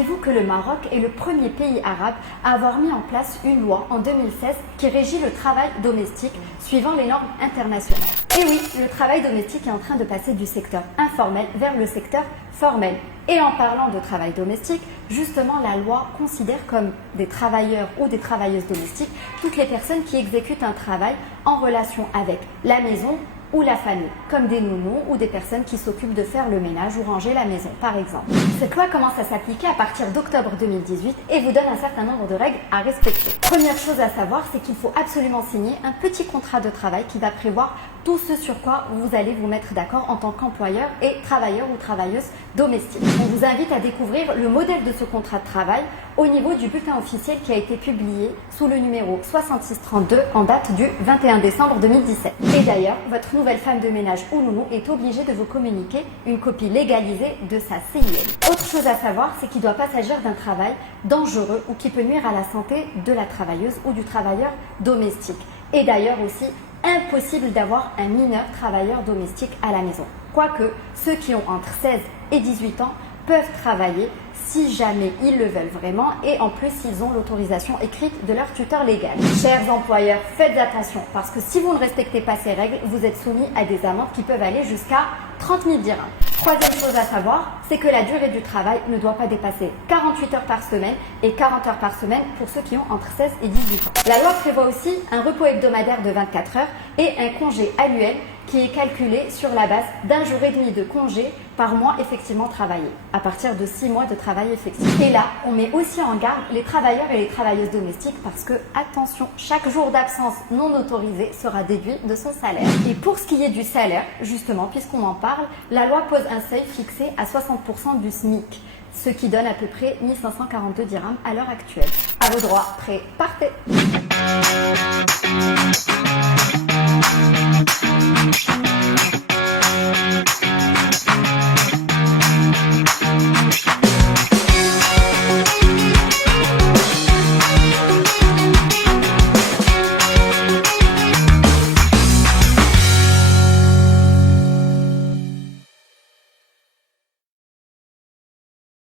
Saviez-vous que le Maroc est le premier pays arabe à avoir mis en place une loi en 2016 qui régit le travail domestique suivant les normes internationales? Et oui, le travail domestique est en train de passer du secteur informel vers le secteur formel. Et en parlant de travail domestique, justement la loi considère comme des travailleurs ou des travailleuses domestiques toutes les personnes qui exécutent un travail en relation avec la maison ou la famille, comme des nounous ou des personnes qui s'occupent de faire le ménage ou ranger la maison, par exemple. Cette loi commence à s'appliquer à partir d'octobre 2018 et vous donne un certain nombre de règles à respecter. Première chose à savoir, c'est qu'il faut absolument signer un petit contrat de travail qui va prévoir tout ce sur quoi vous allez vous mettre d'accord en tant qu'employeur et travailleur ou travailleuse domestique. On vous invite à découvrir le modèle de ce contrat de travail au niveau du bulletin officiel qui a été publié sous le numéro 6632 en date du 21 décembre 2017. Et d'ailleurs, votre nouvelle femme de ménage ou nounou est obligée de vous communiquer une copie légalisée de sa CIL. Autre chose à savoir, c'est qu'il ne doit pas s'agir d'un travail dangereux ou qui peut nuire à la santé de la travailleuse ou du travailleur domestique. Et d'ailleurs aussi, impossible d'avoir un mineur travailleur domestique à la maison. Quoique, ceux qui ont entre 16 et 18 ans peuvent travailler si jamais ils le veulent vraiment et en plus ils ont l'autorisation écrite de leur tuteur légal. Chers employeurs, faites attention parce que si vous ne respectez pas ces règles, vous êtes soumis à des amendes qui peuvent aller jusqu'à 30 000 dirhams. Troisième chose à savoir, c'est que la durée du travail ne doit pas dépasser 48 heures par semaine et 40 heures par semaine pour ceux qui ont entre 16 et 18 ans. La loi prévoit aussi un repos hebdomadaire de 24 heures et un congé annuel qui est calculé sur la base d'un jour et demi de congé par mois effectivement travaillé, à partir de 6 mois de travail effectif. Et là, on met aussi en garde les travailleurs et les travailleuses domestiques parce que, attention, chaque jour d'absence non autorisé sera déduit de son salaire. Et pour ce qui est du salaire, justement, puisqu'on en parle, la loi pose un seuil fixé à 60% du SMIC, ce qui donne à peu près 1542 dirhams à l'heure actuelle. À vos droits, prêts, partez!